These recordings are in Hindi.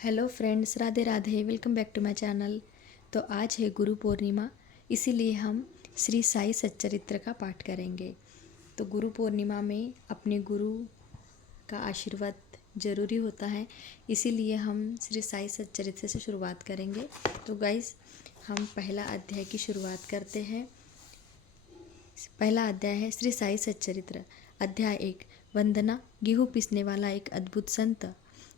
Hello friends, Radhe Radhe. Welcome back to my channel. तो आज है गुरु पूर्णिमा, इसीलिए हम श्री साई सच्चरित्र का पाठ करेंगे। तो गुरु पूर्णिमा में अपने गुरु का आशीर्वाद ज़रूरी होता है, इसीलिए हम श्री साई सच्चरित्र से शुरुआत करेंगे। तो गाइस, हम पहला अध्याय की शुरुआत करते हैं। पहला अध्याय है श्री साई सच्चरित्र। अध्याय 1, वंदना। गेहूँ पीसने वाला एक अद्भुत संत।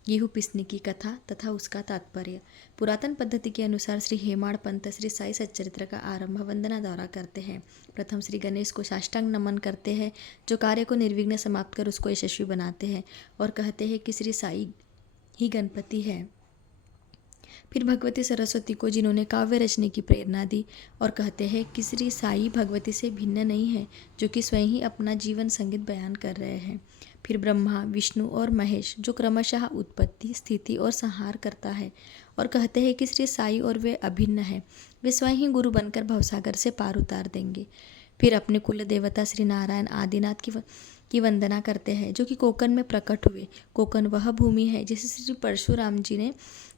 गेहूँ पीसने की कथा तथा उसका तात्पर्य। पुरातन पद्धति के अनुसार श्री हेमाड़ पंत श्री साई सच्चरित्र का आरंभ वंदना द्वारा करते हैं। प्रथम श्री गणेश को साष्टांग नमन करते हैं, जो कार्य को निर्विघ्न समाप्त कर उसको यशस्वी बनाते हैं, और कहते हैं कि श्री साई ही गणपति है। फिर भगवती सरस्वती को, जिन्होंने काव्य रचने की प्रेरणा दी, और कहते हैं कि श्री साई भगवती से भिन्न नहीं है, जो कि स्वयं ही अपना जीवन संगीत बयान कर रहे हैं। फिर ब्रह्मा, विष्णु और महेश, जो क्रमशः उत्पत्ति, स्थिति और संहार करता है, और कहते हैं कि श्री साई और वे अभिन्न है, वे स्वयं ही गुरु बनकर भवसागर से पार उतार देंगे। फिर अपने कुल देवता श्री नारायण आदिनाथ की वंदना करते हैं, जो कि कोकण में प्रकट हुए। कोकण वह भूमि है जिसे श्री परशुराम जी ने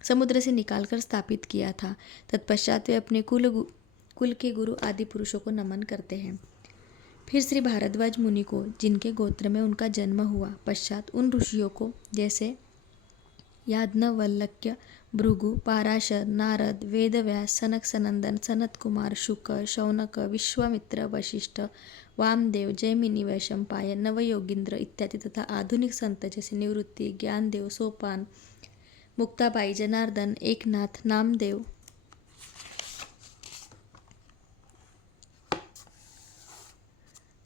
समुद्र से निकालकर स्थापित किया था। तत्पश्चात वे अपने कुल के गुरु आदि पुरुषों को नमन करते हैं। फिर श्री भारद्वाज मुनि को, जिनके गोत्र में उनका जन्म हुआ। पश्चात उन ऋषियों को, जैसे याज्ञवल्क्य, भृगु, पाराशर, नारद, वेदव्यास, सनक सनंदन, सनत कुमार, शुक, शौनक, विश्वामित्र, वशिष्ठ, वामदेव, जैमिनी, वैशंपायन, नवयोगींद्र इत्यादि तथा आधुनिक संत जैसे निवृत्ति, ज्ञानदेव, सोपान, मुक्ताबाई, जनार्दन, एकनाथ, नामदेव,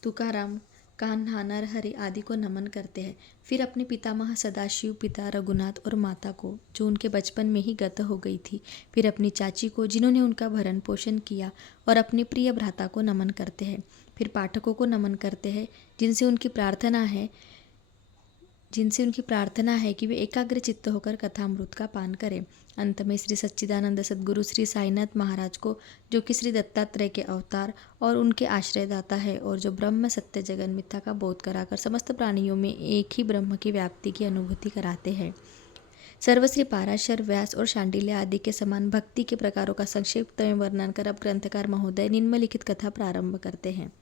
तुकाराम, कान्हा, नरहरि आदि को नमन करते हैं। फिर अपने पितामह सदाशिव, पिता रघुनाथ और माता को, जो उनके बचपन में ही गत हो गई थी। फिर अपनी चाची को, जिन्होंने उनका भरण पोषण किया, और अपने प्रिय भ्राता को नमन करते हैं। फिर पाठकों को नमन करते हैं, जिनसे उनकी प्रार्थना है कि वे एकाग्र चित्त होकर कथामृत का पान करें। अंत में श्री सच्चिदानंद सद्गुरु श्री साईनाथ महाराज को, जो कि श्री दत्तात्रेय के अवतार और उनके आश्रयदाता है, और जो ब्रह्म सत्य जगन मिथ्या का बोध कराकर समस्त प्राणियों में एक ही ब्रह्म की व्याप्ति की अनुभूति कराते हैं। सर्वश्री पाराशर, व्यास और शांडिल्य आदि के समान भक्ति के प्रकारों का संक्षिप्त में वर्णन कर अब ग्रंथकार महोदय निम्नलिखित कथा प्रारंभ करते हैं।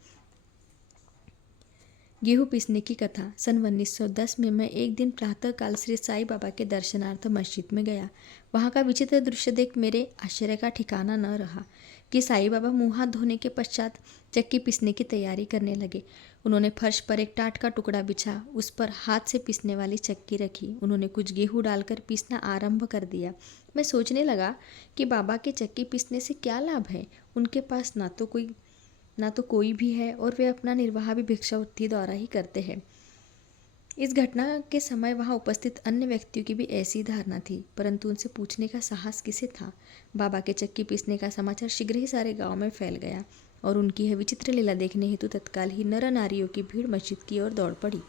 गेहूँ पीसने की कथा। सन 1910 में मैं एक दिन प्रातःकाल श्री साई बाबा के दर्शनार्थ मस्जिद में गया। वहाँ का विचित्र दृश्य देख मेरे आश्चर्य का ठिकाना न रहा कि साई बाबा मुँह हाथ धोने के पश्चात चक्की पीसने की तैयारी करने लगे। उन्होंने फर्श पर एक टाट का टुकड़ा बिछा, उस पर हाथ से पीसने वाली चक्की रखी। उन्होंने कुछ गेहूँ डालकर पीसना आरंभ कर दिया। मैं सोचने लगा कि बाबा के चक्की पीसने से क्या लाभ है। उनके पास ना तो कोई भी है, और वे अपना निर्वाह भी भिक्षावृत्ति द्वारा ही करते हैं। इस घटना के समय वहां उपस्थित अन्य व्यक्तियों की भी ऐसी धारणा थी, परंतु उनसे पूछने का साहस किसे था। बाबा के चक्की पीसने का समाचार शीघ्र ही सारे गांव में फैल गया, और उनकी यह विचित्र लीला देखने हेतु तत्काल ही नर नारियों की भीड़ मस्जिद की ओर दौड़ पड़ी।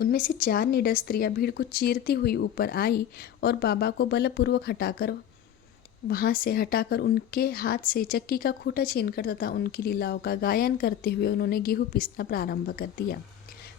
उनमें से 4 निडर स्त्रियां भीड़ को चीरती हुई ऊपर आई, और बाबा को बलपूर्वक वहाँ से हटाकर उनके हाथ से चक्की का खूंटा छीनकर तथा उनकी लीलाओं का गायन करते हुए उन्होंने गेहूँ पीसना प्रारंभ कर दिया।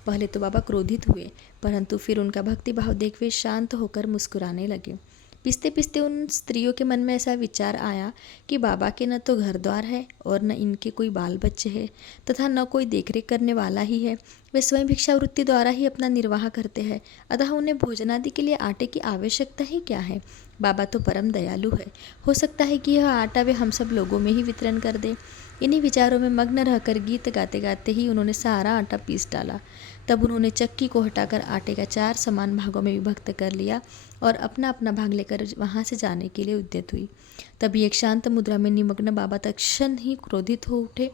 पहले तो बाबा क्रोधित हुए, परंतु फिर उनका भक्तिभाव देख वे शांत होकर मुस्कुराने लगे। पीसते पीसते उन स्त्रियों के मन में ऐसा विचार आया कि बाबा के न तो घर द्वार है, और न इनके कोई बाल बच्चे हैं, तथा न कोई देखरेख करने वाला ही है। वे स्वयं भिक्षावृत्ति द्वारा ही अपना निर्वाह करते हैं, अतः उन्हें भोजनादि के लिए आटे की आवश्यकता ही क्या है। बाबा तो परम दयालु है, हो सकता है कि यह आटा वे हम सब लोगों में ही वितरण कर दे। इन्हीं विचारों में मग्न रहकर गीत गाते गाते ही उन्होंने सारा आटा पीस डाला। तब उन्होंने चक्की को हटाकर आटे का 4 समान भागों में विभक्त कर लिया, और अपना अपना भाग लेकर वहाँ से जाने के लिए उद्यत हुई। तभी एक शांत मुद्रा में निमग्न बाबा तत्क्षण ही क्रोधित हो उठे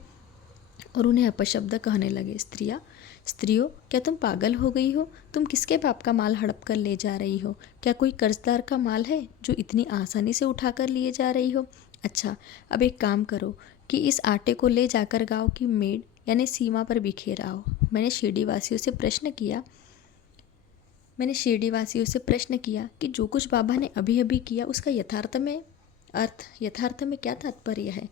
और उन्हें अपशब्द कहने लगे। स्त्रियों, क्या तुम पागल हो गई हो? तुम किसके बाप का माल हड़प कर ले जा रही हो? क्या कोई कर्जदार का माल है जो इतनी आसानी से उठाकर लिए जा रही हो? अच्छा, अब एक काम करो कि इस आटे को ले जाकर गांव की मेड़ यानी सीमा पर बिखेर आओ। मैंने शिरडी वासियों से प्रश्न किया कि जो कुछ बाबा ने अभी अभी किया उसका यथार्थ में क्या तात्पर्य है।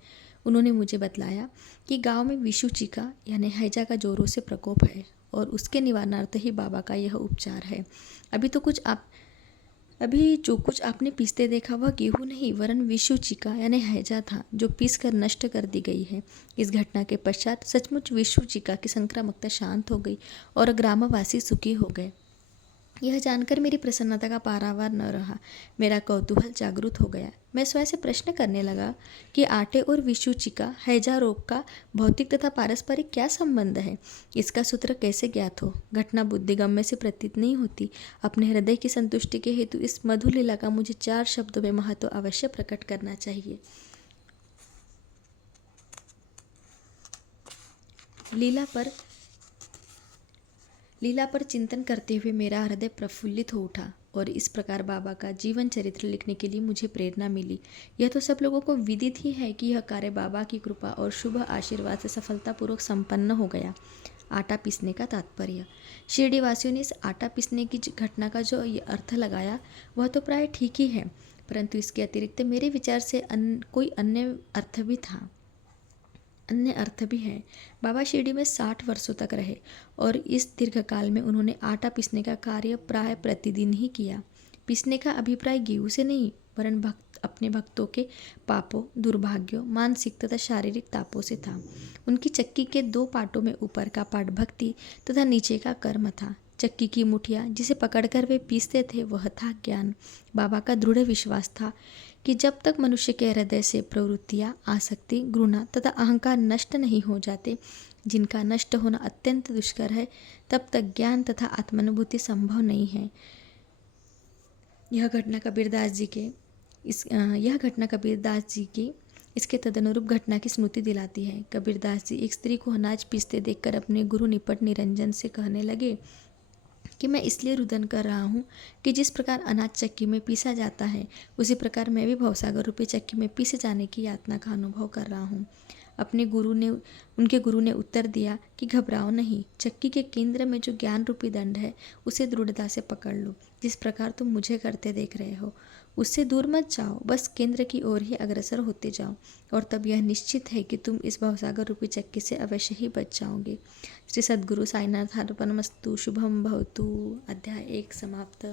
उन्होंने मुझे बतलाया कि गांव में विषुची का यानी हैजा का जोरों से प्रकोप है, और उसके निवारणार्थ ही बाबा का यह उपचार है। अभी जो कुछ आपने पीसते देखा वह गेहूं नहीं वरन विषुचिका यानी हैजा था, जो पीस कर नष्ट कर दी गई है। इस घटना के पश्चात सचमुच विषुचिका की संक्रामकता शांत हो गई और ग्रामवासी सुखी हो गए। यह जानकर मेरी प्रसन्नता का पारावार न रहा। मेरा कौतूहल जागृत हो गया। मैं स्वयं से प्रश्न करने लगा कि आटे और विषुचिका हैजा रोग का भौतिक तथा पारस्परिक क्या संबंध है। इसका सूत्र कैसे ज्ञात हो। घटना बुद्धिगम्य से प्रतीत नहीं होती। अपने हृदय की संतुष्टि के हेतु इस मधुर लीला का मुझे 4 शब्दों में महत्व अवश्य प्रकट करना चाहिए। लीला पर चिंतन करते हुए मेरा हृदय प्रफुल्लित हो उठा और इस प्रकार बाबा का जीवन चरित्र लिखने के लिए मुझे प्रेरणा मिली। यह तो सब लोगों को विदित ही है कि यह कार्य बाबा की कृपा और शुभ आशीर्वाद से सफलतापूर्वक संपन्न हो गया। आटा पीसने का तात्पर्य। शिरडी वासियों ने इस आटा पीसने की घटना का जो अर्थ लगाया वह तो प्राय ठीक ही है, परंतु इसके अतिरिक्त मेरे विचार से कोई अन्य अर्थ भी है। बाबा शिरडी में 60 वर्षों तक रहे और इस दीर्घकाल में उन्होंने आटा पीसने का कार्य प्राय प्रतिदिन ही किया। पीसने का अभिप्राय गेहूं से नहीं वरन अपने भक्तों के पापों, दुर्भाग्यों, मानसिक तथा शारीरिक तापों से था। उनकी चक्की के 2 पाटों में ऊपर का पाट भक्ति तथा नीचे का कर्म था। चक्की की मुठिया जिसे पकड़कर वे पीसते थे वह था ज्ञान। बाबा का दृढ़ विश्वास था कि जब तक मनुष्य के हृदय से प्रवृत्तियाँ, आसक्ति, घृणा तथा अहंकार नष्ट नहीं हो जाते, जिनका नष्ट होना अत्यंत दुष्कर है, तब तक ज्ञान तथा आत्मानुभूति संभव नहीं है। यह घटना कबीरदास जी की इसके तदनुरूप घटना की स्मृति दिलाती है। कबीरदास जी एक स्त्री को अनाज पीसते देखकर अपने गुरु निपट निरंजन से कहने लगे कि मैं इसलिए रुदन कर रहा हूँ कि जिस प्रकार अनाज चक्की में पीसा जाता है उसी प्रकार मैं भी भवसागर रूपी चक्की में पीसे जाने की यातना का अनुभव कर रहा हूँ। उनके गुरु ने उत्तर दिया कि घबराओ नहीं, चक्की के केंद्र में जो ज्ञान रूपी दंड है उसे दृढ़ता से पकड़ लो। जिस प्रकार तुम मुझे करते देख रहे हो उससे दूर मत जाओ, बस केंद्र की ओर ही अग्रसर होते जाओ और तब यह निश्चित है कि तुम इस भवसागर रूपी चक्की से अवश्य ही बच जाओगे। श्री सद्गुरु साईनाथ अर्पणमस्तु। शुभम भवतु। अध्याय 1 समाप्त।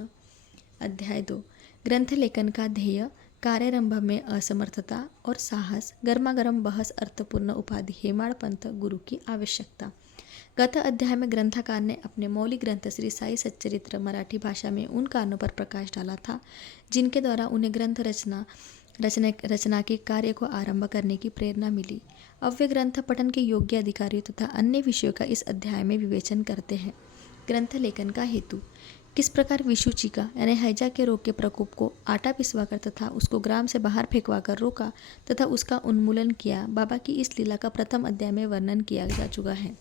अध्याय 2 ग्रंथ लेखन का ध्येय, कार्यारंभ में असमर्थता और साहस, गर्मागर्म बहस, अर्थपूर्ण उपाधि, हेमाड़ पंथ, गुरु की आवश्यकता। गत अध्याय में ग्रंथकार ने अपने मौलिक ग्रंथ श्री साई सच्चरित्र मराठी भाषा में उन कारणों पर प्रकाश डाला था जिनके द्वारा उन्हें ग्रंथ रचना के कार्य को आरंभ करने की प्रेरणा मिली। अब वे ग्रंथ पठन के योग्य अधिकारियों तथा अन्य विषयों का इस अध्याय में विवेचन करते हैं। ग्रंथ लेखन का हेतु, किस प्रकार विषुचिका यानी हैजा के रोग के प्रकोप को आटा पिसवाकर तथा उसको ग्राम से बाहर फेंकवाकर रोका तथा उसका उन्मूलन किया, बाबा की इस लीला का प्रथम अध्याय में वर्णन किया जा चुका है।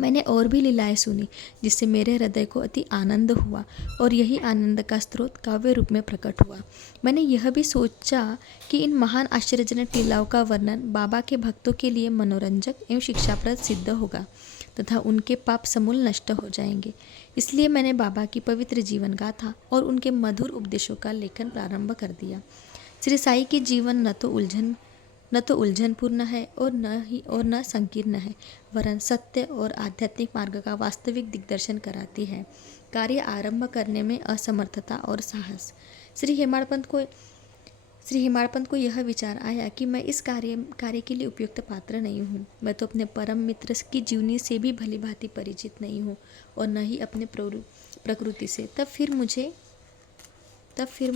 मैंने और भी लीलाएं सुनी जिससे मेरे हृदय को अति आनंद हुआ और यही आनंद का स्रोत काव्य रूप में प्रकट हुआ। मैंने यह भी सोचा कि इन महान आश्चर्यजनक लीलाओं का वर्णन बाबा के भक्तों के लिए मनोरंजक एवं शिक्षाप्रद सिद्ध होगा तथा उनके पाप समूल नष्ट हो जाएंगे। इसलिए मैंने बाबा की पवित्र जीवन गाथा और उनके मधुर उपदेशों का लेखन प्रारंभ कर दिया। श्री साई की जीवन न तो उलझनपूर्ण है और न संकीर्ण है, वरन सत्य और आध्यात्मिक मार्ग का वास्तविक दिग्दर्शन कराती है। कार्य आरंभ करने में असमर्थता और साहस। श्री हेमाड़पंत को यह विचार आया कि मैं इस कार्य के लिए उपयुक्त पात्र नहीं हूँ। मैं तो अपने परम मित्र की जीवनी से भी भली भांति परिचित नहीं हूँ और न ही अपने प्रकृति से। तब फिर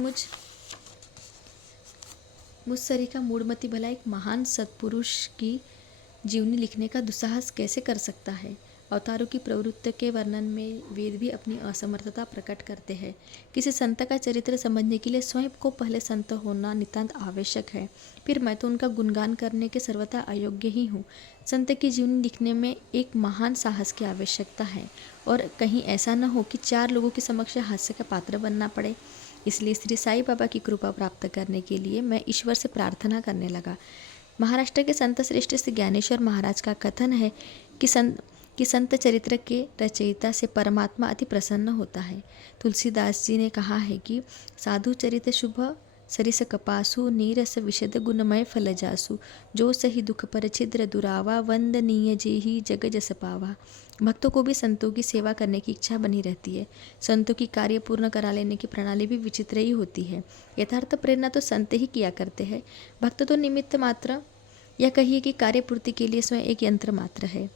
मुझसरी का मूढ़मती भला एक महान सत्पुरुष की जीवनी लिखने का दुस्साहस कैसे कर सकता है। अवतारों की प्रवृत्ति के वर्णन में वेद भी अपनी असमर्थता प्रकट करते हैं। किसी संत का चरित्र समझने के लिए स्वयं को पहले संत होना नितांत आवश्यक है, फिर मैं तो उनका गुणगान करने के सर्वथा अयोग्य ही हूँ। संत की जीवनी लिखने में एक महान साहस की आवश्यकता है और कहीं ऐसा न हो कि 4 लोगों के समक्ष हास्य का पात्र बनना पड़े। इसलिए श्री साई बाबा की कृपा प्राप्त करने के लिए मैं ईश्वर से प्रार्थना करने लगा। महाराष्ट्र के संत श्रेष्ठ श्री ज्ञानेश्वर महाराज का कथन है कि संत चरित्र के रचयिता से परमात्मा अति प्रसन्न होता है। तुलसीदास जी ने कहा है कि साधु चरित शुभ सरिस कपासु नीरस विशद गुणमय फल जासु, जो सही दुख पर छिद्र दुरावा, वंदनीय जेहि जग जस पावा। भक्तों को भी संतों की सेवा करने की इच्छा बनी रहती है। संतों की कार्य पूर्ण करा लेने की प्रणाली भी विचित्र ही होती है। यथार्थ प्रेरणा तो संत ही किया करते हैं, भक्त तो निमित्त मात्र, या कहिए कि कार्यपूर्ति के लिए स्वयं एक यंत्र मात्र है।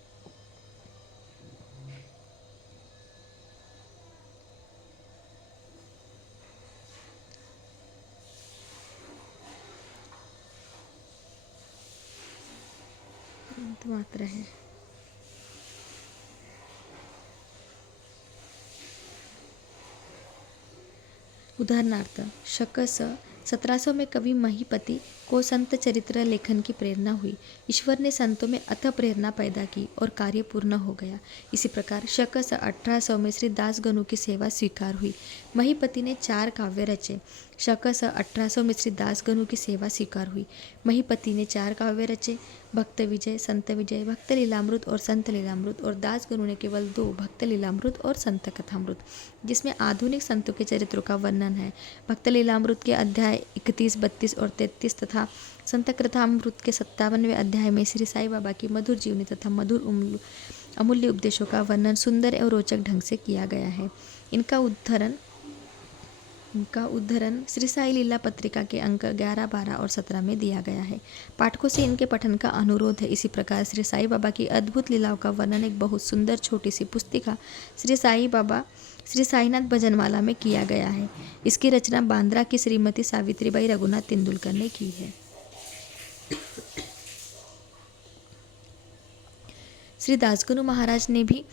मात्र है। उदाहरणार्थ शकस 1700 में कवि महीपति को संत चरित्र लेखन की प्रेरणा हुई। ईश्वर ने संतों में अथक प्रेरणा पैदा की और कार्य पूर्ण हो गया। इसी प्रकार शकस 1800 में श्री दासगणु की सेवा स्वीकार हुई। महीपति ने 4 काव्य रचे। शकस 1800 में श्री दासगणु की सेवा स्वीकार हुई। महीपति ने 4 काव्य रचे, भक्त विजय, संत विजय, भक्त लीलामृत और संत लीलामृत, और दासगणु ने केवल 2, भक्त लीलामृत और संत कथामृत, जिसमें आधुनिक संतों के चरित्रों का वर्णन है। भक्त लीलामृत के अध्याय 31, 32 और 33 तथा संत कथामृत के 57वें अध्याय में श्री साईं बाबा की मधुर जीवनी तथा मधुर अमूल्य उपदेशों का वर्णन सुंदर एवं रोचक ढंग से किया गया है। इनका उद्धरण श्री साई लीला पत्रिका के अंक 11, 12 और 17 में दिया गया है। पाठकों से इनके पठन का अनुरोध है। इसी प्रकार श्री साई बाबा की अद्भुत लीलाओं का वर्णन एक बहुत सुंदर छोटी सी पुस्तिका श्री साईनाथ भजनमाला में किया गया है। इसकी रचना बांद्रा की श्रीमती सावित्रीबाई रघुनाथ तेंदुलकर ने की है। श्री दासगणु महाराज ने भी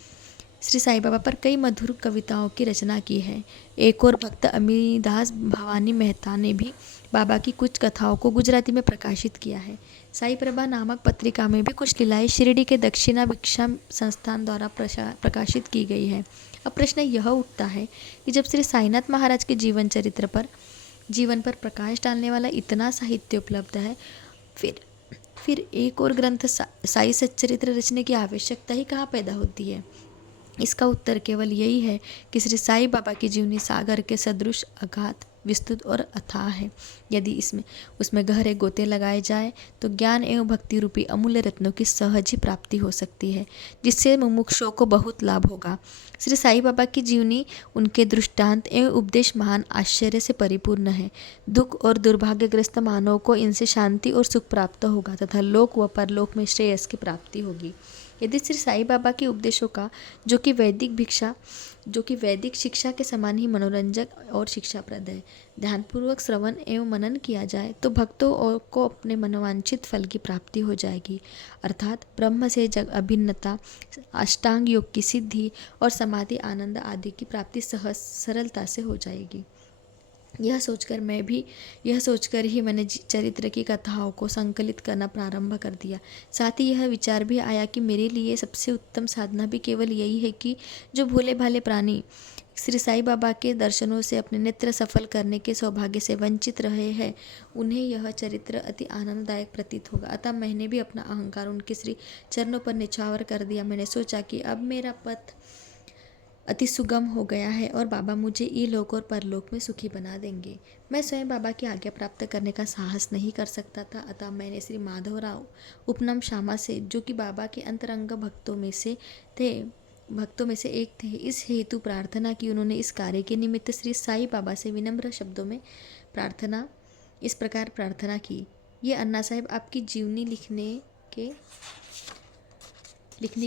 श्री साईं बाबा पर कई मधुर कविताओं की रचना की है। एक और भक्त अमीदास भवानी मेहता ने भी बाबा की कुछ कथाओं को गुजराती में प्रकाशित किया है। साई प्रभा नामक पत्रिका में भी कुछ लीलाएं शिरडी के दक्षिणा भिक्षा संस्थान द्वारा प्रकाशित की गई है। अब प्रश्न यह उठता है कि जब श्री साईनाथ महाराज के जीवन पर प्रकाश डालने वाला इतना साहित्य उपलब्ध है, फिर एक और ग्रंथ साई सच्चरित्र रचने की आवश्यकता ही कहाँ पैदा होती है। इसका उत्तर केवल यही है कि श्री साईं बाबा की जीवनी सागर के सदृश अगाध, विस्तृत और अथाह है। यदि उसमें गहरे गोते लगाए जाए तो ज्ञान एवं भक्ति रूपी अमूल्य रत्नों की सहज ही प्राप्ति हो सकती है, जिससे मुमुक्षुओं को बहुत लाभ होगा। श्री साईं बाबा की जीवनी, उनके दृष्टांत एवं उपदेश महान आश्चर्य से परिपूर्ण है। दुख और दुर्भाग्यग्रस्त मानव को इनसे शांति और सुख प्राप्त होगा तथा लोक व परलोक में श्रेयस की प्राप्ति होगी। यदि श्री साईं बाबा के उपदेशों का जो कि वैदिक शिक्षा के समान ही मनोरंजक और शिक्षाप्रद है, ध्यानपूर्वक श्रवण एवं मनन किया जाए तो भक्तों को अपने मनोवांछित फल की प्राप्ति हो जाएगी, अर्थात ब्रह्म से जग अभिन्नता, अष्टांग योग की सिद्धि और समाधि आनंद आदि की प्राप्ति सहज सरलता से हो जाएगी। यह सोचकर ही मैंने चरित्र की कथाओं को संकलित करना प्रारंभ कर दिया। साथ ही यह विचार भी आया कि मेरे लिए सबसे उत्तम साधना भी केवल यही है कि जो भोले भाले प्राणी श्री साईं बाबा के दर्शनों से अपने नेत्र सफल करने के सौभाग्य से वंचित रहे हैं, उन्हें यह चरित्र अति आनंददायक प्रतीत होगा। अतः मैंने भी अपना अहंकार उनके श्री चरणों पर निछावर कर दिया। मैंने सोचा कि अब मेरा पथ अति सुगम हो गया है और बाबा मुझे इलोक और परलोक में सुखी बना देंगे। मैं स्वयं बाबा की आज्ञा प्राप्त करने का साहस नहीं कर सकता था, अतः मैंने श्री माधवराव उपनम श्यामा से, जो कि बाबा के अंतरंग भक्तों में से एक थे, इस हेतु प्रार्थना की। उन्होंने इस कार्य के निमित्त श्री साईं बाबा से विनम्र शब्दों में इस प्रकार प्रार्थना की। ये अन्ना साहब आपकी जीवनी लिखने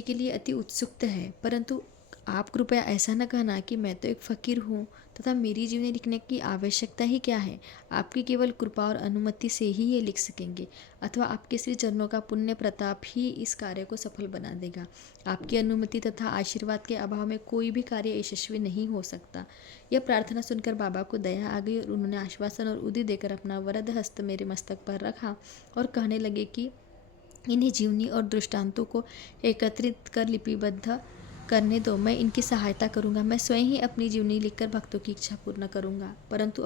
के लिए अति उत्सुक है, परंतु आप कृपया ऐसा न कहना कि मैं तो एक फ़कीर हूँ तथा मेरी जीवनी लिखने की आवश्यकता ही क्या है। आपकी केवल कृपा और अनुमति से ही ये लिख सकेंगे, अथवा आपके श्री चरणों का पुण्य प्रताप ही इस कार्य को सफल बना देगा। आपकी अनुमति तथा आशीर्वाद के अभाव में कोई भी कार्य यशस्वी नहीं हो सकता। यह प्रार्थना सुनकर बाबा को दया आ गई और उन्होंने आश्वासन और उदी देकर अपना वरद हस्त मेरे मस्तक पर रखा और कहने लगे कि इन्हीं जीवनी और दृष्टांतों को एकत्रित कर लिपिबद्ध करने दो। मैं इनकी सहायता करूंगा। मैं स्वयं ही अपनी जीवनी लिखकर भक्तों की इच्छा पूर्ण करूंगा, परंतु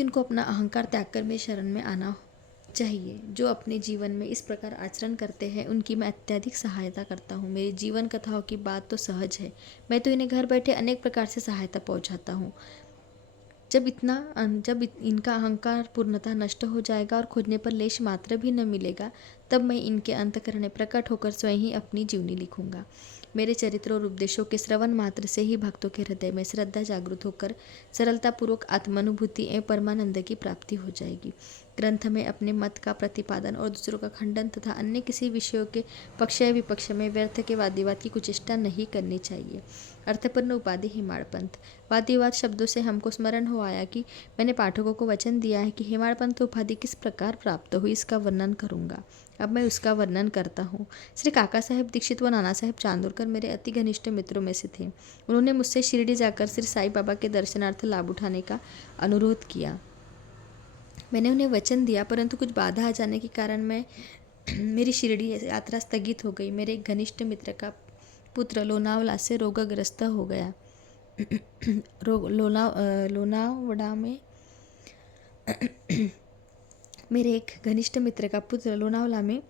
इनको अपना अहंकार त्याग कर मेरी शरण में आना चाहिए। जो अपने जीवन में इस प्रकार आचरण करते हैं उनकी मैं अत्यधिक सहायता करता हूँ। मेरी जीवन कथाओं की बात तो सहज है, मैं तो इन्हें घर बैठे अनेक प्रकार से सहायता पहुँचाता हूँ। इनका अहंकार पूर्णतः नष्ट हो जाएगा और खोजने पर लेश मात्र भी न मिलेगा, तब मैं इनके अंतःकरण में प्रकट होकर स्वयं ही अपनी जीवनी लिखूंगा। मेरे चरित्र और उपदेशों के श्रवण मात्र से ही भक्तों के हृदय में श्रद्धा जागृत होकर सरलतापूर्वक आत्मानुभूति एवं परमानंद की प्राप्ति हो जाएगी। ग्रंथ में अपने मत का प्रतिपादन और दूसरों का खंडन तथा अन्य किसी विषयों के पक्ष या विपक्ष में व्यर्थ के वादविवाद की कुचेष्टा नहीं करनी चाहिए। अर्थपूर्ण उपाधि हेमाड़पंथ। वादविवाद शब्दों से हमको स्मरण हो आया कि मैंने पाठकों को वचन दिया है कि हेमाड़पंथ उपाधि किस प्रकार प्राप्त हुई, इसका वर्णन करूंगा। अब मैं उसका वर्णन करता हूँ। श्री काका साहेब दीक्षित व नाना साहेब चांदोरकर मेरे अति घनिष्ठ मित्रों में से थे। उन्होंने मुझसे शिरडी जाकर श्री साई बाबा के दर्शनार्थ लाभ उठाने का अनुरोध किया। मैंने उन्हें वचन दिया, परंतु कुछ बाधा आ जाने के कारण मेरी शिरडी यात्रा स्थगित हो गई। मेरे एक घनिष्ठ मित्र का पुत्र लोनावला से रोगग्रस्त हो गया। लोनावड़ा में मेरे एक घनिष्ठ मित्र का पुत्र लोनावला में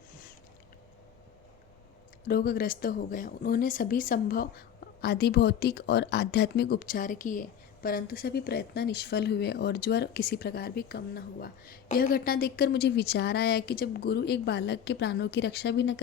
रोगग्रस्त हो गया। उन्होंने सभी संभव आदि भौतिक और आध्यात्मिक उपचार किए, परंतु सभी प्रयत्न निष्फल हुए और ज्वर किसी प्रकार भी कम न हुआ। यह घटना देखकर मुझे विचार आया कि जब गुरु एक बालक के प्राणों की रक्षा भी न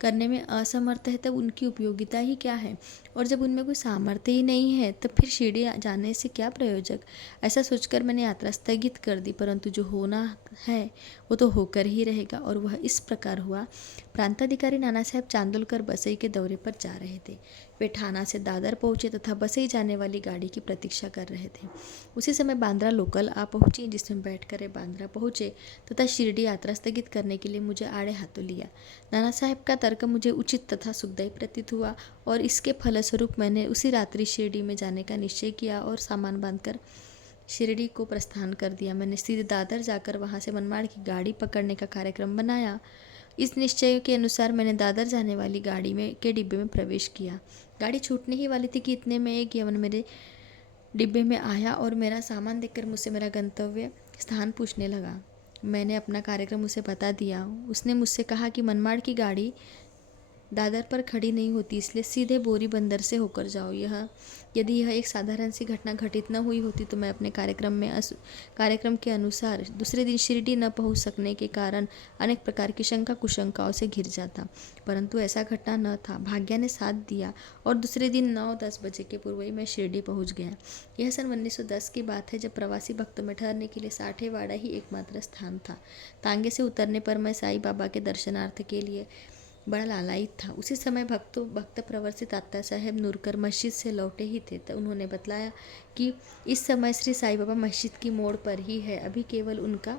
करने में असमर्थ है, तब उनकी उपयोगिता ही क्या है, और जब उनमें कोई सामर्थ्य ही नहीं है, तब फिर शिरडी जाने से क्या प्रयोजक। ऐसा सोचकर मैंने यात्रा स्थगित कर दी, परंतु जो होना है वो तो होकर ही रहेगा, और वह इस प्रकार हुआ। प्रांताधिकारी नाना साहेब चांदोलकर बसई के दौरे पर जा रहे थे। वे ठाणा से दादर पहुंचे तथा बसई जाने वाली गाड़ी की प्रतीक्षा कर रहे थे। उसी समय बांद्रा लोकल आ पहुंची, जिसमें बैठकर वे बांद्रा पहुंचे तथा शिरडी यात्रा स्थगित करने के लिए मुझे आड़े हाथों लिया। नाना साहेब का तर्क मुझे उचित तथा सुखदायी प्रतीत हुआ, और इसके फलस्वरूप मैंने उसी रात्रि शिरडी में जाने का निश्चय किया और सामान बांधकर शिरडी को प्रस्थान कर दिया। मैंने सीधे दादर जाकर वहां से मनमाड़ की गाड़ी पकड़ने का कार्यक्रम बनाया। इस निश्चय के अनुसार मैंने दादर जाने वाली गाड़ी के डिब्बे में प्रवेश किया। गाड़ी छूटने ही वाली थी कि इतने में एक यवन मेरे डिब्बे में आया और मेरा सामान देखकर मुझसे मेरा गंतव्य स्थान पूछने लगा। मैंने अपना कार्यक्रम उसे बता दिया। उसने मुझसे कहा कि मनमाड़ की गाड़ी दादर पर खड़ी नहीं होती, इसलिए सीधे बोरी बंदर से होकर जाओ। यदि यह एक साधारण सी घटना घटित न हुई होती तो मैं अपने कार्यक्रम के अनुसार दूसरे दिन शिरडी न पहुंच सकने के कारण अनेक प्रकार की शंका कुशंकाओं से घिर जाता, परंतु ऐसा घटना न था। भाग्य ने साथ दिया और दूसरे दिन 9-10 बजे के पूर्व ही मैं शिरडी पहुंच गया। यह सन 1910 की बात है, जब प्रवासी भक्तों में ठहरने के लिए साठेवाड़ा ही एकमात्र स्थान था। तांगे से उतरने पर मैं साई बाबा के दर्शनार्थ के लिए बड़ा लालायित था। उसी समय भक्त प्रवर से तात्या साहेब नूरकर मस्जिद से लौटे ही थे, तो उन्होंने बतलाया कि इस समय श्री साई बाबा मस्जिद की मोड़ पर ही है, अभी केवल उनका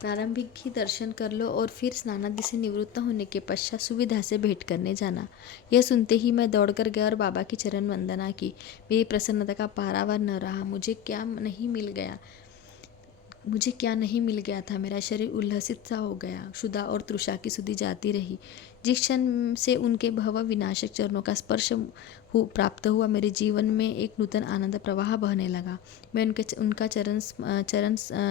प्रारंभिक ही दर्शन कर लो और फिर स्नानादि से निवृत्त होने के पश्चात सुविधा से भेंट करने जाना। यह सुनते ही मैं दौड़कर गया और बाबा की चरण वंदना की। मेरी प्रसन्नता का पारावार न रहा। मुझे क्या नहीं मिल गया था। मेरा शरीर उल्लसित सा हो गया। क्षुधा और तृषा की सुधि जाती रही। जिस क्षण से उनके भव विनाशक चरणों का स्पर्श प्राप्त हुआ, मेरे जीवन में एक नूतन आनंद प्रवाह बहने लगा। मैं उनका चरण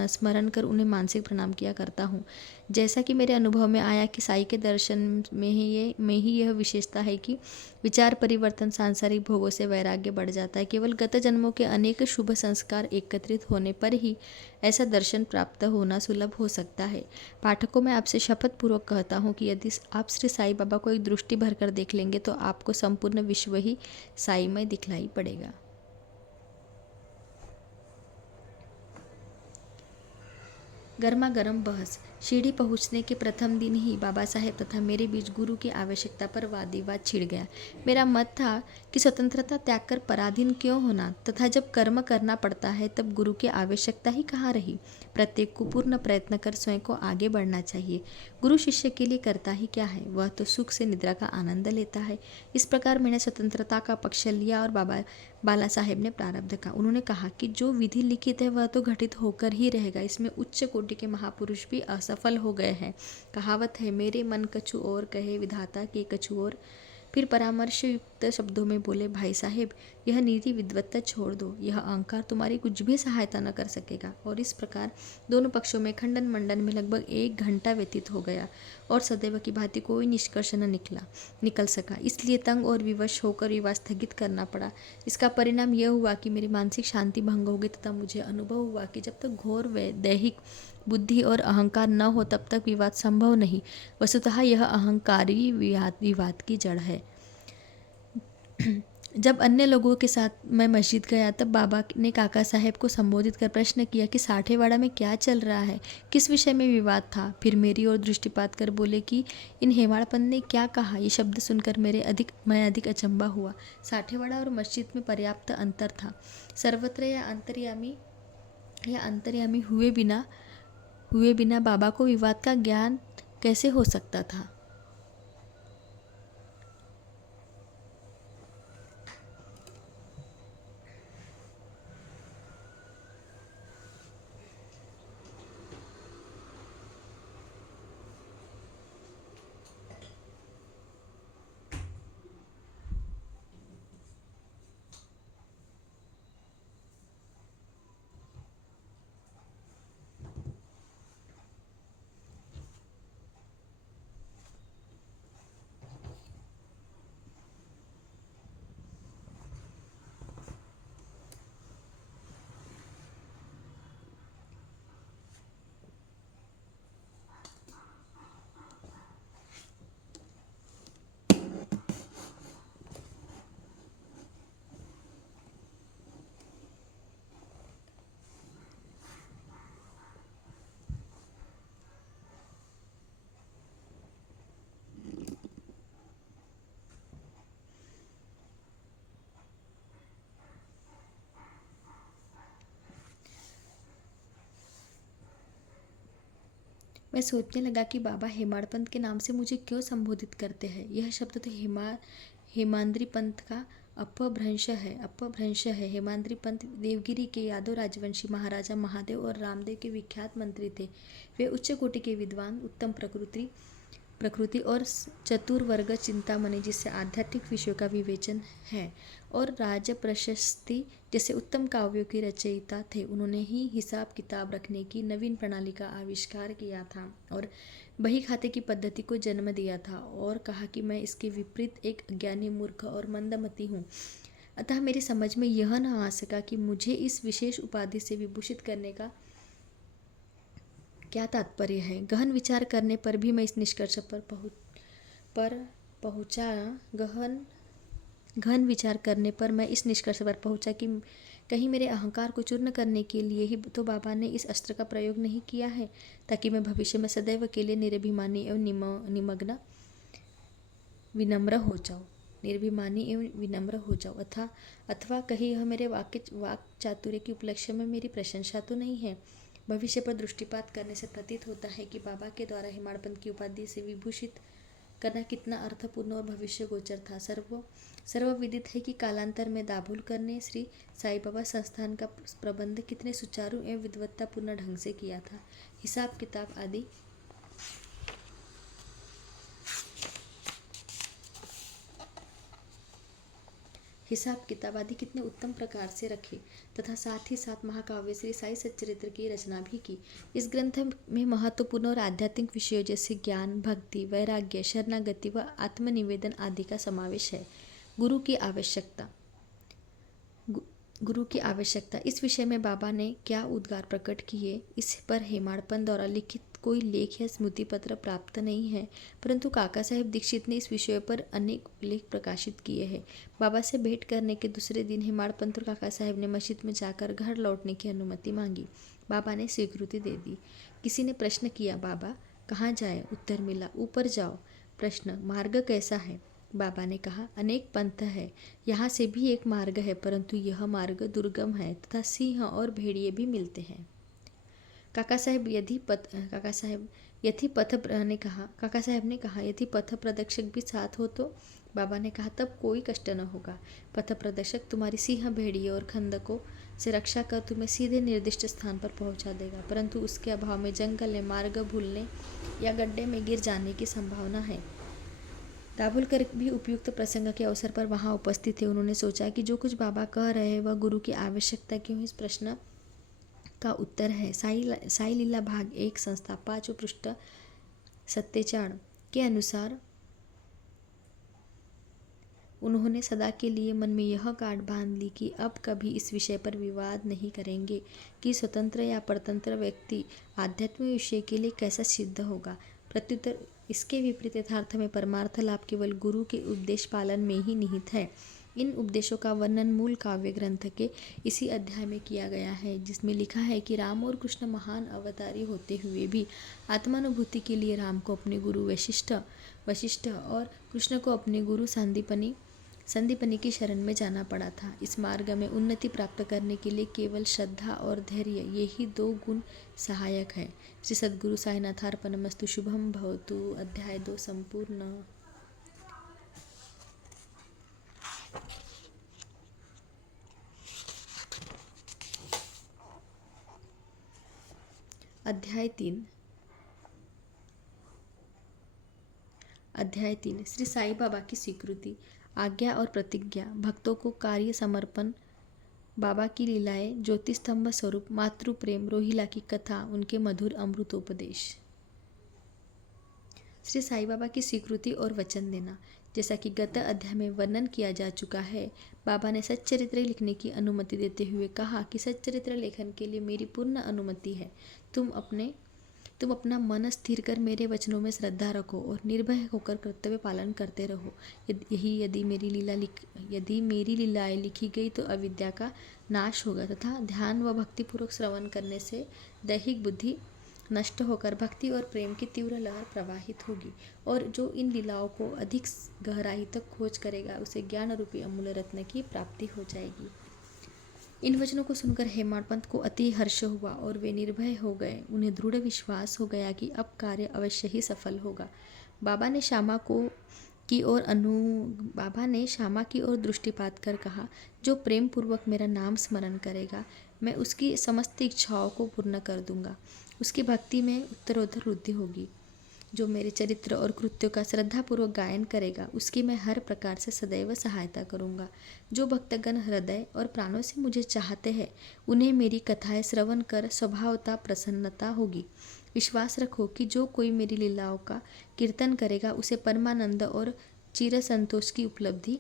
स्मरण कर उन्हें मानसिक प्रणाम किया करता हूँ। जैसा कि मेरे अनुभव में आया कि साई के दर्शन में ही यह विशेषता है कि विचार परिवर्तन, सांसारिक भोगों से वैराग्य बढ़ जाता है। केवल गत जन्मों के अनेक शुभ संस्कार एकत्रित होने पर ही ऐसा दर्शन प्राप्त होना सुलभ हो सकता है। पाठकों, मैं आपसे शपथ पूर्वक कहता हूँ कि यदि आप श्री साई बाबा को एक दृष्टि भरकर देख लेंगे तो आपको संपूर्ण विश्व ही साईमय दिखलाई पड़ेगा। गर्मा गर्म बहस। शिरडी पहुंचने के प्रथम दिन ही बाबा साहेब तथा मेरे बीच गुरु की आवश्यकता पर वाद विवाद छिड़ गया। मेरा मत था कि स्वतंत्रता त्याग कर पराधीन क्यों होना, तथा जब कर्म करना पड़ता है तब गुरु की आवश्यकता ही कहाँ रही। प्रत्येक को पूर्ण प्रयत्न कर स्वयं को आगे बढ़ना चाहिए। गुरु शिष्य के लिए करता ही क्या है, वह तो सुख से निद्रा का आनंद लेता है। इस प्रकार मैंने स्वतंत्रता का पक्ष लिया और बाला साहेब ने प्रारब्ध का। उन्होंने कहा कि जो विधि लिखित है वह तो घटित होकर ही रहेगा। इसमें उच्च कोटि के महापुरुष भी असफल हो गए हैं। कहावत है, मेरे मन कछु और कहे विधाता के कछु और फिर परामर्श युक्त शब्दों में बोले, भाई साहेब, यह निरी विद्वत्ता छोड़ दो, यह अहंकार तुम्हारी कुछ भी सहायता न कर सकेगा। और इस प्रकार दोनों पक्षों में खंडन मंडन में लगभग 1 घंटा व्यतीत हो गया और सदैव की भांति कोई निष्कर्ष न निकल सका। इसलिए तंग और विवश होकर विवाद स्थगित करना पड़ा। इसका परिणाम यह हुआ कि मेरी मानसिक शांति भंग हो गई तथा मुझे अनुभव हुआ कि जब तक घोर दैहिक बुद्धि और अहंकार न हो तब तक विवाद संभव नहीं। वस्तुतः यह अहंकारी विवाद की जड़ है। जब अन्य लोगों के साथ मैं मस्जिद गया तब बाबा ने काका साहेब को संबोधित कर प्रश्न किया कि साठेवाड़ा में क्या चल रहा है, किस विषय में विवाद था। फिर मेरी ओर दृष्टिपात कर बोले कि इन हेमाड़पंत ने क्या कहा। ये शब्द सुनकर मैं अधिक अचंबा हुआ। साठेवाड़ा और मस्जिद में पर्याप्त अंतर था। सर्वत्र या अंतर्यामी हुए बिना बाबा को विवाद का ज्ञान कैसे हो सकता था। मैं सोचने लगा कि बाबा हेमाड़पंत के नाम से मुझे क्यों संबोधित करते हैं। यह शब्द तो हेमाद्री पंत का अपभ्रंश है। हेमाद्री पंत देवगिरी के यादव राजवंशी महाराजा महादेव और रामदेव के विख्यात मंत्री थे। वे उच्च कोटि के विद्वान, उत्तम प्रकृति और चतुर वर्ग चिंतामणि जिससे आध्यात्मिक विषयों का विवेचन है और राज प्रशस्ति जैसे उत्तम काव्यों के रचयिता थे। उन्होंने ही हिसाब किताब रखने की नवीन प्रणाली का आविष्कार किया था और बही खाते की पद्धति को जन्म दिया था और कहा कि मैं इसके विपरीत एक अज्ञानी, मूर्ख और मंदमती हूँ। अतः मेरी समझ में यह न आ सका कि मुझे इस विशेष उपाधि से विभूषित करने का क्या तात्पर्य है। गहन विचार करने पर भी मैं इस निष्कर्ष गहन विचार करने पर मैं इस निष्कर्ष पर पहुंचा कि कहीं मेरे अहंकार को चूर्ण करने के लिए ही तो बाबा ने इस अस्त्र का प्रयोग नहीं किया है, ताकि मैं भविष्य में सदैव के लिए निर्भिमानी एवं निमग्न निर्भिमानी एवं विनम्र हो जाऊँ। अथवा कहीं यह मेरे वाक चातुर्य की उपलक्ष्य में मेरी प्रशंसा तो नहीं है। भविष्य पर दृष्टिपात करने से प्रतीत होता है कि बाबा के द्वारा हेमाड़पंत की उपाधि से विभूषित करना कितना अर्थपूर्ण और भविष्य गोचर था। सर्वविदित है कि कालांतर में दाभोल करने श्री साई बाबा संस्थान का प्रबंध कितने सुचारू एवं विद्वत्तापूर्ण ढंग से किया था। हिसाब किताब आदि कितने उत्तम प्रकार से रखे तथा साथ ही साथ महाकाव्य श्री साई सच्चरित्र की रचना भी की। इस ग्रंथ में महत्वपूर्ण और आध्यात्मिक विषयों जैसे ज्ञान, भक्ति, वैराग्य, शरणागति व आत्मनिवेदन आदि का समावेश है। गुरु की आवश्यकता इस विषय में बाबा ने क्या उद्गार प्रकट किए, इस पर हेमाड़पंत द्वारा लिखित कोई लेख या स्मृति पत्र प्राप्त नहीं है, परंतु काका साहेब दीक्षित ने इस विषय पर अनेक लेख प्रकाशित किए हैं। बाबा से भेंट करने के दूसरे दिन हेमाड़पंत और काका साहेब ने मस्जिद में जाकर घर लौटने की अनुमति मांगी। बाबा ने स्वीकृति दे दी। किसी ने प्रश्न किया, बाबा कहाँ जाए? उत्तर मिला, ऊपर जाओ। प्रश्न, मार्ग कैसा है? बाबा ने कहा, अनेक पंथ है, यहाँ से भी एक मार्ग है, परंतु यह मार्ग दुर्गम है तथा सिंह और भेड़िए भी मिलते हैं। काका साहेब ने कहा, यदि पथ प्रदर्शक भी साथ हो तो? बाबा ने कहा, तब कोई कष्ट न होगा। पथ प्रदर्शक तुम्हारी सिंह, भेड़िए और खंदकों से रक्षा कर तुम्हें सीधे निर्दिष्ट स्थान पर पहुंचा देगा, परंतु उसके अभाव में जंगल में मार्ग भूलने या गड्ढे में गिर जाने की संभावना है। दाभोलकर भी उपयुक्त प्रसंग के अवसर पर वहां उपस्थित थे। उन्होंने सोचा कि जो कुछ बाबा कह रहे हैं वह गुरु की आवश्यकता क्यों, इस प्रश्न का उत्तर है साई लीला भाग 1 संस्था 5 पृष्ठ 47 के अनुसार उन्होंने सदा के लिए मन में यह गांठ बांध ली कि अब कभी इस विषय पर विवाद नहीं करेंगे कि स्वतंत्र या परतंत्र व्यक्ति आध्यात्मिक विषय के लिए कैसा सिद्ध होगा। प्रत्युत्तर इसके विपरीत यथार्थ में परमार्थ लाभ केवल गुरु के उपदेश पालन में ही निहित है। इन उपदेशों का वर्णन मूल काव्य ग्रंथ के इसी अध्याय में किया गया है, जिसमें लिखा है कि राम और कृष्ण महान अवतारी होते हुए भी आत्मानुभूति के लिए राम को अपने गुरु वशिष्ठ और कृष्ण को अपने गुरु संदीपनी की शरण में जाना पड़ा था। इस मार्ग में उन्नति प्राप्त करने के लिए केवल श्रद्धा और धैर्य, ये ही 2 गुण सहायक है। श्री सद्गुरु साईनाथार्पणमस्तु। शुभम भवतु। अध्याय 2 संपूर्ण। अध्याय 3 श्री साई बाबा की स्वीकृति, आज्ञा और प्रतिज्ञा, भक्तों को कार्य समर्पण, बाबा की लीलाएं, ज्योतिस्तंभ स्वरूप, मातृ प्रेम, रोहिला की कथा, उनके मधुर अमृतोपदेश। श्री साई बाबा की स्वीकृति और वचन देना। जैसा कि गत अध्याय में वर्णन किया जा चुका है, बाबा ने सच्चरित्र लिखने की अनुमति देते हुए कहा कि सच्चरित्र लेखन के लिए मेरी पूर्ण अनुमति है। तुम अपना मन स्थिर कर मेरे वचनों में श्रद्धा रखो और निर्भय होकर कर्तव्य पालन करते रहो। यदि मेरी लीलाएं लिखी गई तो अविद्या का नाश होगा तथा ध्यान व भक्तिपूर्वक श्रवण करने से दैहिक बुद्धि नष्ट होकर भक्ति और प्रेम की तीव्र लहर प्रवाहित होगी, और जो इन लीलाओं को अधिक गहराई तक खोज करेगा उसे ज्ञान रूपी अमूल्य रत्न की प्राप्ति हो जाएगी। इन वचनों को सुनकर हेमाड पंत को अति हर्ष हुआ और वे निर्भय हो गए। उन्हें दृढ़ विश्वास हो गया कि अब कार्य अवश्य ही सफल होगा। बाबा ने श्यामा की ओर दृष्टिपात कर कहा, जो प्रेम पूर्वक मेरा नाम स्मरण करेगा मैं उसकी समस्त इच्छाओं को पूर्ण कर दूंगा। उसकी भक्ति में उत्तरोत्तर वृद्धि होगी। जो मेरे चरित्र और कृत्यों का श्रद्धापूर्वक गायन करेगा उसकी मैं हर प्रकार से सदैव सहायता करूंगा। जो भक्तगण हृदय और प्राणों से मुझे चाहते हैं उन्हें मेरी कथाएं श्रवण कर स्वभावतः प्रसन्नता होगी। विश्वास रखो कि जो कोई मेरी लीलाओं का कीर्तन करेगा उसे परमानंद और चिर संतोष की उपलब्धि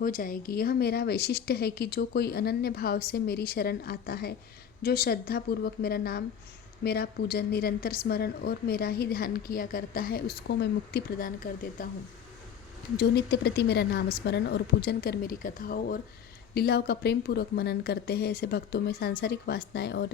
हो जाएगी। यह मेरा वैशिष्ट्य है कि जो कोई अनन्य भाव से मेरी शरण आता है, जो श्रद्धापूर्वक मेरा नाम, मेरा पूजन, निरंतर स्मरण और मेरा ही ध्यान किया करता है, उसको मैं मुक्ति प्रदान कर देता हूँ। जो नित्य प्रति मेरा नाम स्मरण और पूजन कर मेरी कथाओं और लीलाओं का प्रेम पूर्वक मनन करते हैं, ऐसे भक्तों में सांसारिक वासनाएं और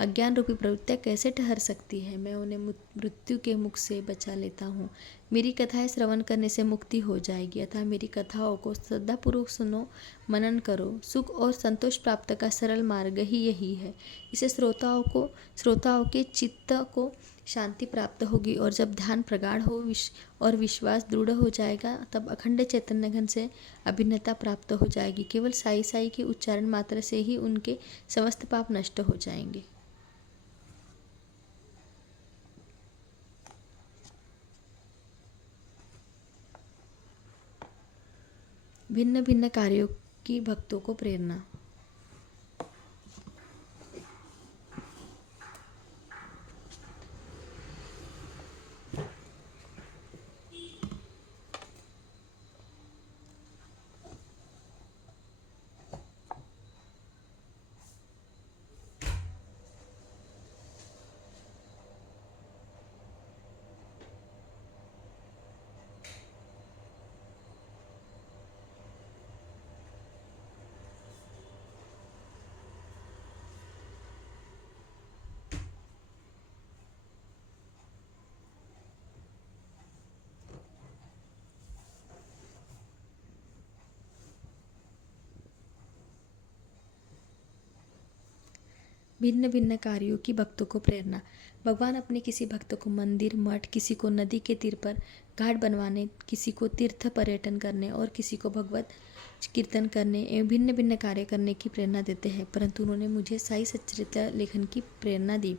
अज्ञान रूपी प्रवृत्तियां कैसे ठहर सकती है। मैं उन्हें मृत्यु के मुख से बचा लेता हूँ। मेरी कथाएं श्रवण करने से मुक्ति हो जाएगी। अतः मेरी कथाओं को श्रद्धापूर्वक सुनो, मनन करो। सुख और संतोष प्राप्त का सरल मार्ग ही यही है। इसे श्रोताओं के चित्त को शांति प्राप्त होगी, और जब ध्यान प्रगाढ़ हो और विश्वास दृढ़ हो जाएगा तब अखंड चैतन्य घन से अभिन्नता प्राप्त हो जाएगी। केवल साई साई के उच्चारण मात्र से ही उनके समस्त पाप नष्ट हो जाएंगे। भिन्न भिन्न कार्यों की भक्तों को प्रेरणा। भिन्न भिन्न कार्यों की भक्तों को प्रेरणा। भगवान अपने किसी भक्त को मंदिर, मठ, किसी को नदी के तीर पर घाट बनवाने, किसी को तीर्थ पर्यटन करने और किसी को भगवत कीर्तन करने एवं भिन्न भिन्न कार्य करने की प्रेरणा देते हैं, परंतु उन्होंने मुझे साई सच्चरित्र लेखन की प्रेरणा दी।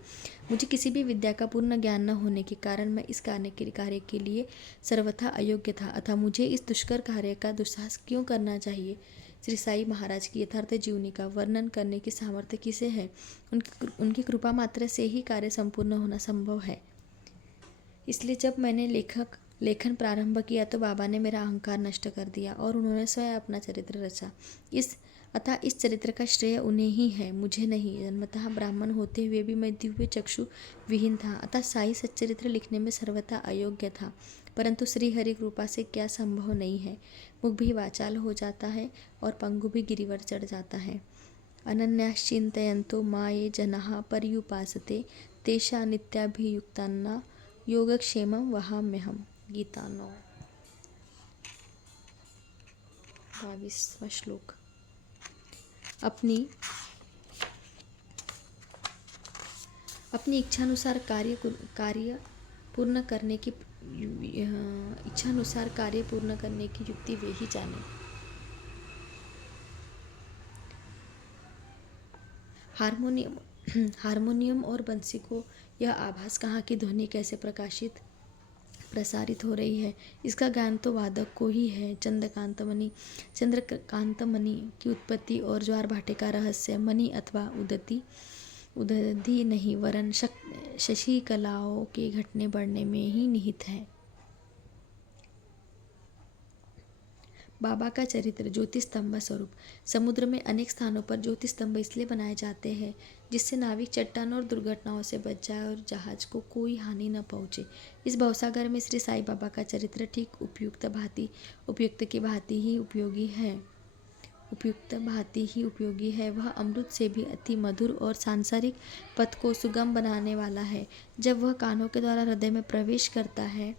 मुझे किसी भी विद्या का पूर्ण ज्ञान न होने के कारण मैं इस कार्य के लिए सर्वथा अयोग्य था, अतः मुझे इस दुष्कर कार्य का दुस्साहस क्यों करना चाहिए। श्री साई महाराज की यथार्थ जीवनी का वर्णन करने की सामर्थ्य किसे है? उनकी कृपा मात्र से ही कार्य संपूर्ण होना संभव है। इसलिए जब मैंने लेखन प्रारंभ किया तो बाबा ने मेरा अहंकार नष्ट कर दिया और उन्होंने स्वयं अपना चरित्र रचा। अतः इस चरित्र का श्रेय उन्हें ही है, मुझे नहीं। जन्मतः ब्राह्मण होते हुए भी मैं दिव्य चक्षु विहीन था, अतः साई सच्चरित्र लिखने में सर्वथा अयोग्य था। परंतु श्री हरि कृपा से क्या संभव नहीं है। मुख भी वाचाल हो जाता है और पंगु भी गिरिवर चढ़ जाता है। अनन्याश्चिन्तयन्तो मा ये जनाः पर्युपासते तेषा नित्याभियुक्तानां योगक्षेमं वहाम्यहम्। गीता 9:22वां श्लोक। अपनी इच्छानुसार कार्य पूर्ण करने की युक्ति वे ही जाने। हारमोनियम और बंसी को यह आभास कहाँ की ध्वनि कैसे प्रसारित हो रही है, इसका ज्ञान तो वादक को ही है। चंद्रकांत मणि की उत्पत्ति और ज्वार भाटे का रहस्य मणि अथवा उदधि नहीं वरन शशि कलाओं के घटने बढ़ने में ही निहित है। बाबा का चरित्र ज्योति स्तंभ स्वरूप। समुद्र में अनेक स्थानों पर ज्योति स्तंभ इसलिए बनाए जाते हैं जिससे नाविक चट्टान और दुर्घटनाओं से बच जाए और जहाज को कोई हानि न पहुंचे। इस भवसागर में श्री साई बाबा का चरित्र ठीक उपयुक्त की भांति ही उपयोगी है। वह अमृत से भी अति मधुर और सांसारिक पथ को सुगम बनाने वाला है। जब वह कानों के द्वारा हृदय में प्रवेश करता है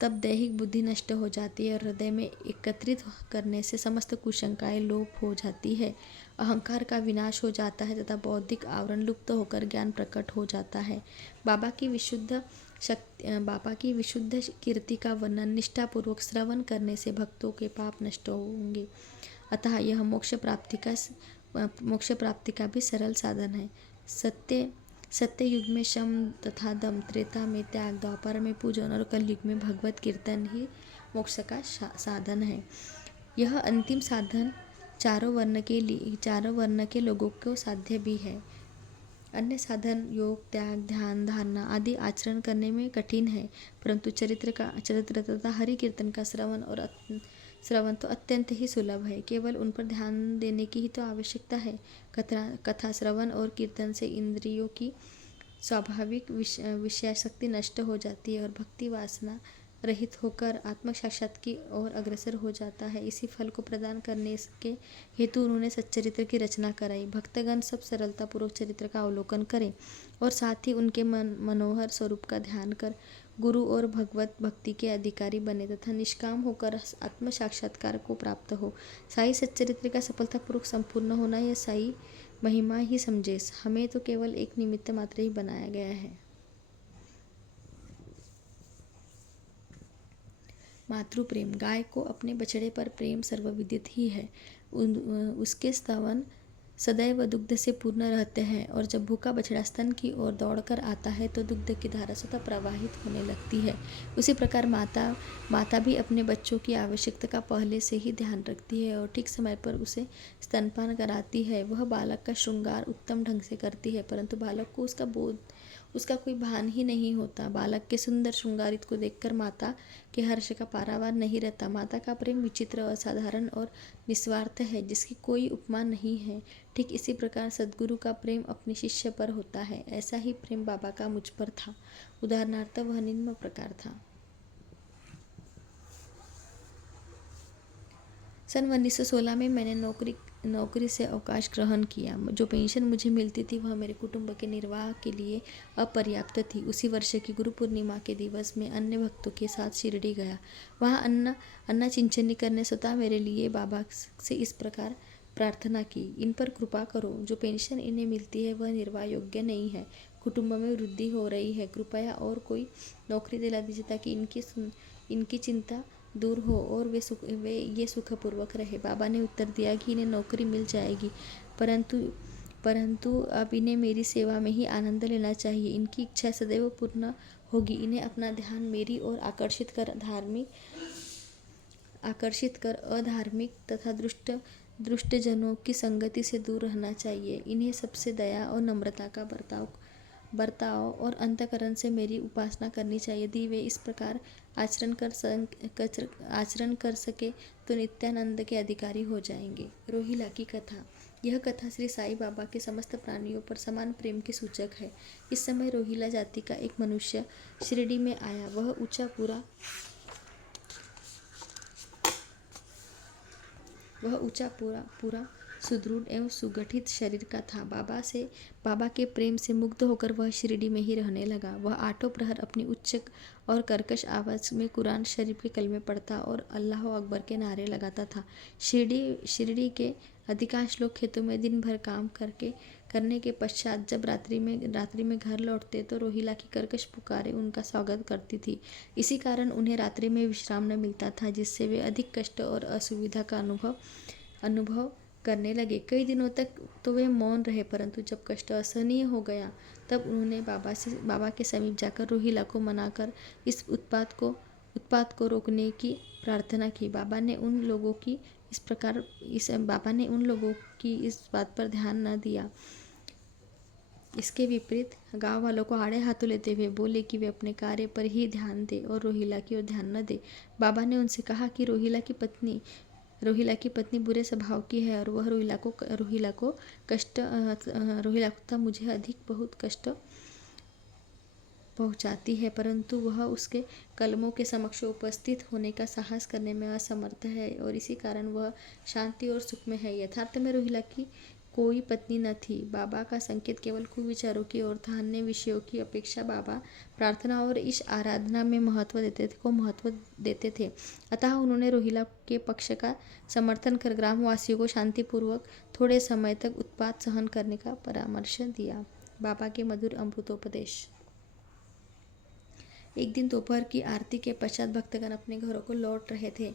तब दैहिक बुद्धि नष्ट हो जाती है और हृदय में एकत्रित करने से समस्त कुशंकाएं लोप हो जाती है। अहंकार का विनाश हो जाता है तथा बौद्धिक आवरण लुप्त होकर ज्ञान प्रकट हो जाता है। बाबा की विशुद्ध कीर्ति का वर्णन निष्ठापूर्वक श्रवण करने से भक्तों के पाप नष्ट होंगे। अतः यह मोक्ष प्राप्ति का भी सरल साधन है। सत्य युग में शम तथा दम, त्रेता में त्याग, द्वापर में पूजन और कलयुग में भगवत कीर्तन ही मोक्ष का साधन है। यह अंतिम साधन चारों वर्ण के लोगों को साध्य भी है। अन्य साधन योग, त्याग, ध्यान, धारणा आदि आचरण करने में कठिन है, परंतु चरित्र तथा हरि कीर्तन का श्रवण तो अत्यंत ही सुलभ है। केवल उन पर ध्यान देने की ही तो आवश्यकता है। कथा श्रवण और कीर्तन से इंद्रियों की स्वाभाविक विषयासक्ति नष्ट हो जाती है और भक्ति वासना रहित होकर आत्म साक्षात की ओर अग्रसर हो जाता है। इसी फल को प्रदान करने के हेतु उन्होंने सच्चरित्र की रचना कराई। भक्तगण सब सरलतापूर्वक चरित्र का अवलोकन करें और साथ ही उनके मनोहर स्वरूप का ध्यान कर गुरु और भगवत भक्ति के अधिकारी बने तथा निष्काम होकर आत्म साक्षात्कार को प्राप्त हो। साई सच्चरित्र का सफलतापूर्वक संपूर्ण होना यह साई महिमा ही समझे। हमें तो केवल एक निमित्त मात्र ही बनाया गया है। मातृ प्रेम। गाय को अपने बछड़े पर प्रेम सर्वविदित ही है। उसके स्तवन सदैव दुग्ध से पूर्ण रहते हैं और जब भूखा बछड़ा स्तन की ओर दौड़कर आता है तो दुग्ध की धारा स्वतः प्रवाहित होने लगती है। उसी प्रकार माता भी अपने बच्चों की आवश्यकता का पहले से ही ध्यान रखती है और ठीक समय पर उसे स्तनपान कराती है। वह बालक का श्रृंगार उत्तम ढंग से करती है, परंतु बालक को उसका कोई भान ही नहीं होता। बालक के सुंदर श्रृंगारित को देखकर माता के हर्ष का पारावार नहीं रहता। माता का प्रेम विचित्र, असाधारण और निस्वार्थ है, जिसकी कोई उपमा नहीं है। ठीक इसी प्रकार सद्गुरु का प्रेम अपने शिष्य पर होता है। ऐसा ही प्रेम बाबा का मुझ पर था। उदाहरणार्थ वह निम्न प्रकार था। सन 1916 में मैंने नौकरी से अवकाश ग्रहण किया। जो पेंशन मुझे मिलती थी वह मेरे कुटुंब के निर्वाह के लिए अपर्याप्त थी। उसी वर्ष की गुरु पूर्णिमा के दिवस में अन्य भक्तों के साथ शिरडी गया। वहाँ अन्ना चिंचनी करने स्वतः मेरे लिए बाबा से इस प्रकार प्रार्थना की, इन पर कृपा करो। जो पेंशन इन्हें मिलती है वह निर्वाह योग्य नहीं है। कुटुंब में वृद्धि हो रही है, कृपया और कोई नौकरी दिला दीजिए ताकि इनकी चिंता दूर हो और वे ये सुखपूर्वक रहे। बाबा ने उत्तर दिया कि इन्हें नौकरी मिल जाएगी, परंतु परंतु अब इन्हें मेरी सेवा में ही आनंद लेना चाहिए। इनकी इच्छा सदैव पूर्ण होगी। इन्हें अपना ध्यान मेरी ओर आकर्षित कर अधार्मिक तथा दुष्ट जनों की संगति से दूर रहना चाहिए। इन्हें सबसे दया और नम्रता का बर्ताव और अंतःकरण से मेरी उपासना करनी चाहिए। यदि वे इस प्रकार आचरण कर सके तो नित्यानंद के अधिकारी हो जाएंगे। रोहिला की कथा। यह कथा श्री साईं बाबा के समस्त प्राणियों पर समान प्रेम की सूचक है। इस समय रोहिला जाति का एक मनुष्य शिरडी में आया। वह ऊंचा पूरा सुदृढ़ एवं सुगठित शरीर का था। बाबा के प्रेम से मुग्ध होकर वह शिरडी में ही रहने लगा। वह आठों प्रहर अपनी उच्च और कर्कश आवाज में कुरान शरीफ के कलमे पढ़ता और अल्लाह अकबर के नारे लगाता था। शिरडी के अधिकांश लोग खेतों में दिन भर काम करने के पश्चात जब रात्रि में घर लौटते तो रोहिला की कर्कश पुकारें उनका स्वागत करती थी। इसी कारण उन्हें रात्रि में विश्राम न मिलता था, जिससे वे अधिक कष्ट और असुविधा का अनुभव करने लगे। कई दिनों तक तो वे मौन रहे, परंतु जब कष्ट असहनीय हो गया तब उन्होंने बाबा के समीप जाकर रोहिला को मनाकर इस उत्पात को रोकने की प्रार्थना की। बाबा ने उन लोगों की इस बात पर ध्यान न दिया। इसके विपरीत गांव वालों को आड़े हाथों लेते हुए बोले कि वे अपने कार्य पर ही ध्यान दें और रोहिला की ओर ध्यान न दें। बाबा ने उनसे कहा कि रोहिला की पत्नी बुरे स्वभाव की है और वह रोहिला तथा मुझे बहुत कष्ट पहुंचाती है, परंतु वह उसके कलमों के समक्ष उपस्थित होने का साहस करने में असमर्थ है और इसी कारण वह शांति और सुख में है। यथार्थ में रोहिला की कोई पत्नी न थी। बाबा का संकेत केवल कुविचारों की ओर था। अन्य विषयों की अपेक्षा बाबा प्रार्थना और इस आराधना में महत्व देते थे। अतः उन्होंने रोहिला के पक्ष का समर्थन कर ग्रामवासियों को शांतिपूर्वक थोड़े समय तक उत्पात सहन करने का परामर्श दिया। बाबा के मधुर अमृतोपदेश। एक दिन दोपहर की आरती के पश्चात भक्तगण अपने घरों को लौट रहे थे।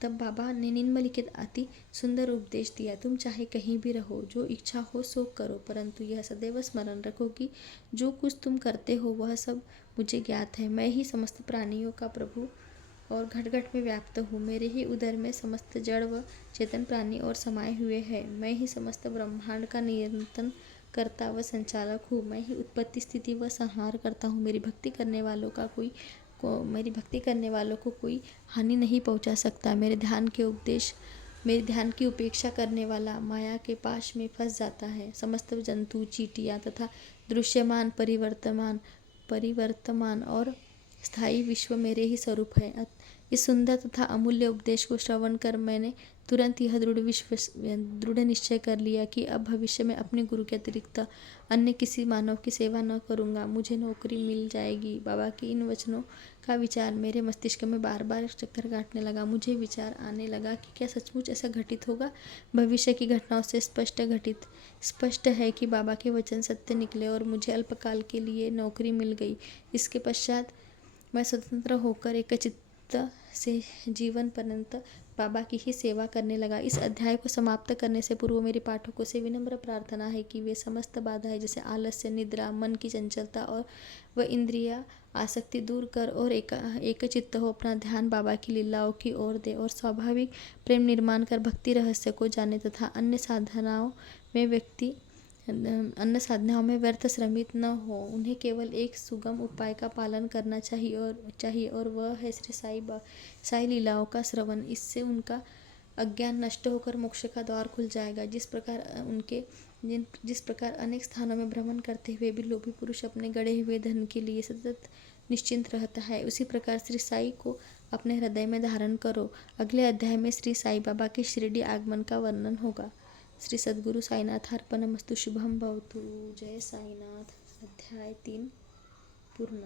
तब बाबा ने निम्नलिखित अति सुंदर उपदेश दिया। तुम चाहे कहीं भी रहो, जो इच्छा हो सो करो, परंतु यह सदैव स्मरण रखो कि जो कुछ तुम करते हो वह सब मुझे ज्ञात है। मैं ही समस्त प्राणियों का प्रभु और घट घट में व्याप्त हूँ। मेरे ही उदर में समस्त जड़ व चेतन प्राणी और समाये हुए हैं। मैं ही समस्त ब्रह्मांड का नियंत्रण करता व संचालक हूँ। मैं ही उत्पत्ति, स्थिति व संहार करता हूँ। मेरी भक्ति करने वालों को कोई हानि नहीं पहुँचा सकता। मेरे ध्यान की उपेक्षा करने वाला माया के पाश में फंस जाता है। समस्त जंतु, चींटियाँ तथा दृश्यमान, परिवर्तमान और स्थायी विश्व मेरे ही स्वरूप है। इस सुंदर तथा अमूल्य उपदेश को श्रवण कर मैंने तुरंत यह दृढ़ निश्चय कर लिया कि अब भविष्य में अपने गुरु के अतिरिक्त अन्य किसी मानव की सेवा न करूँगा। मुझे नौकरी मिल जाएगी। बाबा के इन वचनों का विचार मेरे मस्तिष्क में बार बार चक्कर काटने लगा। मुझे विचार आने लगा कि क्या सचमुच ऐसा घटित होगा। भविष्य की घटनाओं से स्पष्ट है कि बाबा के वचन सत्य निकले और मुझे अल्पकाल के लिए नौकरी मिल गई। इसके पश्चात मैं स्वतंत्र होकर एकचित्त से जीवन पर्यंत बाबा की ही सेवा करने लगा। इस अध्याय को समाप्त करने से पूर्व मेरे पाठकों से विनम्र प्रार्थना है कि वे समस्त बाधाएं जैसे आलस्य, निद्रा, मन की चंचलता व इंद्रिय आसक्ति दूर कर और एकचित्त हो अपना ध्यान बाबा की लीलाओं की ओर दे और स्वाभाविक प्रेम निर्माण कर भक्ति रहस्य को जाने तथा अन्य साधनाओं में व्यर्थ श्रमित न हो। उन्हें केवल एक सुगम उपाय का पालन करना चाहिए और वह है श्री साई लीलाओं का श्रवण। इससे उनका अज्ञान नष्ट होकर मोक्ष का द्वार खुल जाएगा। जिस प्रकार अनेक स्थानों में भ्रमण करते हुए भी लोभी पुरुष अपने गड़े हुए धन के लिए सतत निश्चिंत रहता है, उसी प्रकार श्री साई को अपने हृदय में धारण करो। अगले अध्याय में श्री साई बाबा के शिरडी आगमन का वर्णन होगा। श्री सद्गुरु साईनाथार्पणमस्तु। शुभम भवतु। जय साईनाथ। अध्याय 3 पूर्ण।